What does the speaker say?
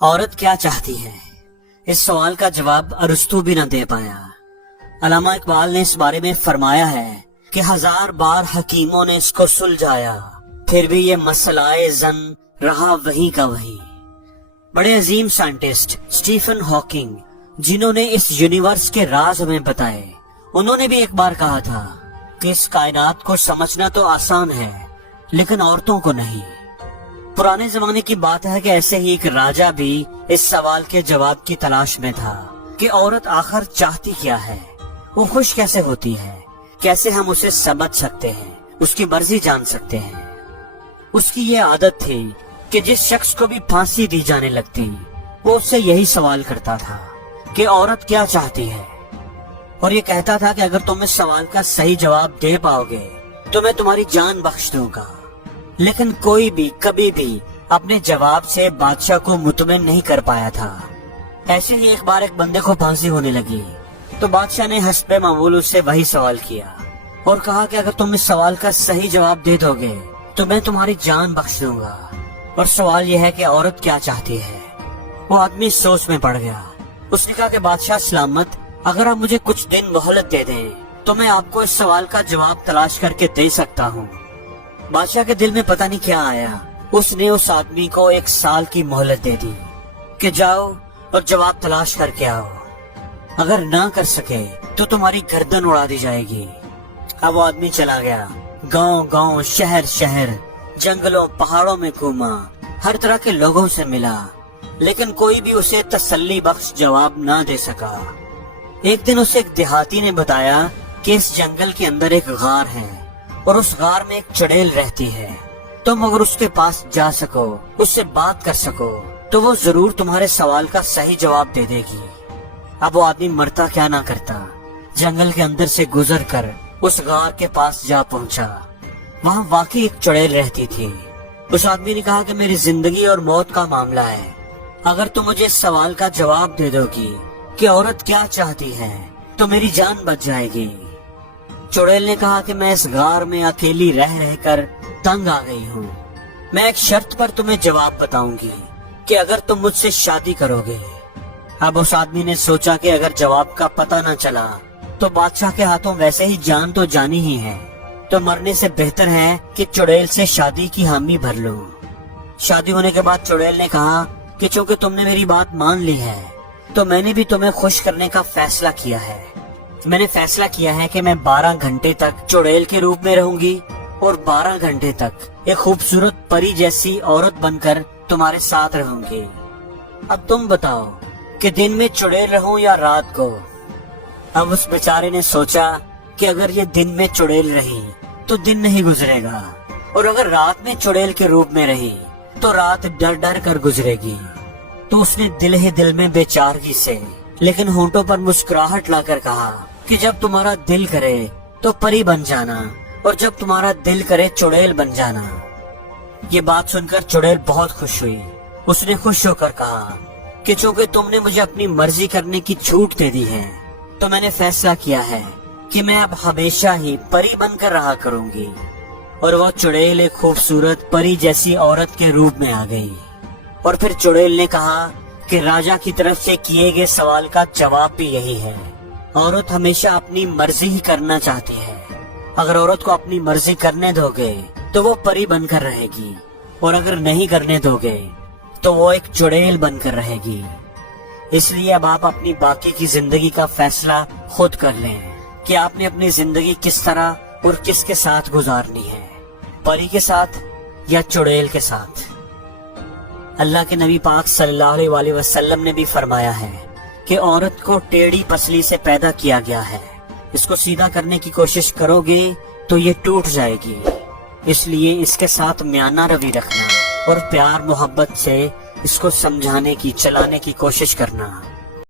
عورت کیا چاہتی ہے؟ اس سوال کا جواب ارسطو بھی نہ دے پایا۔ علامہ اقبال نے اس بارے میں فرمایا ہے کہ 1000 بار حکیموں نے اس کو سلجھایا، پھر بھی یہ مسئلہ زن رہا وہی کا وہی۔ بڑے عظیم سائنٹسٹ اسٹیفن ہاکنگ، جنہوں نے اس یونیورس کے راز ہمیں بتائے، انہوں نے بھی ایک بار کہا تھا کہ اس کائنات کو سمجھنا تو آسان ہے لیکن عورتوں کو نہیں۔ پرانے زمانے کی بات ہے کہ ایسے ہی ایک راجہ بھی اس سوال کے جواب کی تلاش میں تھا کہ عورت آخر چاہتی کیا ہے، وہ خوش کیسے ہوتی ہے، کیسے ہم اسے سمجھ سکتے ہیں، اس کی مرضی جان سکتے ہیں۔ اس کی یہ عادت تھی کہ جس شخص کو بھی پھانسی دی جانے لگتی وہ اس سے یہی سوال کرتا تھا کہ عورت کیا چاہتی ہے، اور یہ کہتا تھا کہ اگر تم اس سوال کا صحیح جواب دے پاؤ گے تو میں تمہاری جان بخش دوں گا۔ لیکن کوئی بھی کبھی بھی اپنے جواب سے بادشاہ کو مطمئن نہیں کر پایا تھا۔ ایسے ہی ایک بار ایک بندے کو پھانسی ہونے لگی تو بادشاہ نے حسب معمول اس سے وہی سوال کیا اور کہا کہ اگر تم اس سوال کا صحیح جواب دے دو گے تو میں تمہاری جان بخش دوں گا۔ اور سوال یہ ہے کہ عورت کیا چاہتی ہے۔ وہ آدمی سوچ میں پڑ گیا۔ اس نے کہا کہ بادشاہ سلامت، اگر آپ مجھے کچھ دن مہلت دے دیں تو میں آپ کو اس سوال کا جواب تلاش کر کے دے سکتا ہوں۔ بادشاہ کے دل میں پتہ نہیں کیا آیا، اس نے اس آدمی کو 1 سال کی مہلت دے دی کہ جاؤ اور جواب تلاش کر کے آؤ، اگر نہ کر سکے تو تمہاری گردن اڑا دی جائے گی۔ اب وہ آدمی چلا گیا، گاؤں گاؤں، شہر شہر، جنگلوں پہاڑوں میں گھوما، ہر طرح کے لوگوں سے ملا، لیکن کوئی بھی اسے تسلی بخش جواب نہ دے سکا۔ ایک دن اسے ایک دیہاتی نے بتایا کہ اس جنگل کے اندر ایک غار ہے اور اس غار میں ایک چڑیل رہتی ہے، تم اگر اس کے پاس جا سکو، اس سے بات کر سکو تو وہ ضرور تمہارے سوال کا صحیح جواب دے دے گی۔ اب وہ آدمی مرتا کیا نہ کرتا، جنگل کے اندر سے گزر کر اس غار کے پاس جا پہنچا۔ وہاں واقعی ایک چڑیل رہتی تھی۔ اس آدمی نے کہا کہ میری زندگی اور موت کا معاملہ ہے، اگر تم مجھے اس سوال کا جواب دے دو گی کہ عورت کیا چاہتی ہے تو میری جان بچ جائے گی۔ چڑیل نے کہا کہ میں اس غار میں اکیلی رہ رہ کر تنگ آ گئی ہوں، میں ایک شرط پر تمہیں جواب بتاؤں گی کہ اگر تم مجھ سے شادی کرو گے۔ اب اس آدمی نے سوچا کہ اگر جواب کا پتہ نہ چلا تو بادشاہ کے ہاتھوں ویسے ہی جان تو جانی ہی ہے، تو مرنے سے بہتر ہے کہ چڑیل سے شادی کی حامی بھر لوں۔ شادی ہونے کے بعد چڑیل نے کہا کہ چونکہ تم نے میری بات مان لی ہے تو میں نے بھی تمہیں خوش کرنے کا فیصلہ کیا ہے۔ میں نے فیصلہ کیا ہے کہ میں 12 گھنٹے تک چڑیل کے روپ میں رہوں گی اور 12 گھنٹے تک ایک خوبصورت پری جیسی عورت بن کر تمہارے ساتھ رہوں گی۔ اب تم بتاؤ کہ دن میں چڑیل رہوں یا رات کو؟ اب اس بیچارے نے سوچا کہ اگر یہ دن میں چڑیل رہی تو دن نہیں گزرے گا، اور اگر رات میں چڑیل کے روپ میں رہی تو رات ڈر ڈر کر گزرے گی۔ تو اس نے دل ہی دل میں بے چارگی سے لیکن ہونٹوں پر مسکراہٹ لا کر کہا کہ جب تمہارا دل کرے تو پری بن جانا، اور جب تمہارا دل کرے چڑیل بن جانا۔ یہ بات سن کر چڑیل بہت خوش ہوئی۔ اس نے خوش ہو کر کہا کہ چونکہ تم نے مجھے اپنی مرضی کرنے کی چھوٹ دے دی ہے تو میں نے فیصلہ کیا ہے کہ میں اب ہمیشہ ہی پری بن کر رہا کروں گی۔ اور وہ چڑیل ایک خوبصورت پری جیسی عورت کے روپ میں آ گئی۔ اور پھر چڑیل نے کہا کہ راجہ کی طرف سے کیے گئے سوال کا جواب بھی یہی ہے، عورت ہمیشہ اپنی مرضی ہی کرنا چاہتی ہے۔ اگر عورت کو اپنی مرضی کرنے دو گے تو وہ پری بن کر رہے گی، اور اگر نہیں کرنے دو گے تو وہ ایک چڑیل بن کر رہے گی۔ اس لیے اب آپ اپنی باقی کی زندگی کا فیصلہ خود کر لیں کہ آپ نے اپنی زندگی کس طرح اور کس کے ساتھ گزارنی ہے، پری کے ساتھ یا چڑیل کے ساتھ۔ اللہ کے نبی پاک صلی اللہ علیہ وآلہ وسلم نے بھی فرمایا ہے کہ عورت کو ٹیڑھی پسلی سے پیدا کیا گیا ہے، اس کو سیدھا کرنے کی کوشش کرو گے تو یہ ٹوٹ جائے گی، اس لیے اس کے ساتھ میانہ روی رکھنا اور پیار محبت سے اس کو سمجھانے کی، چلانے کی کوشش کرنا۔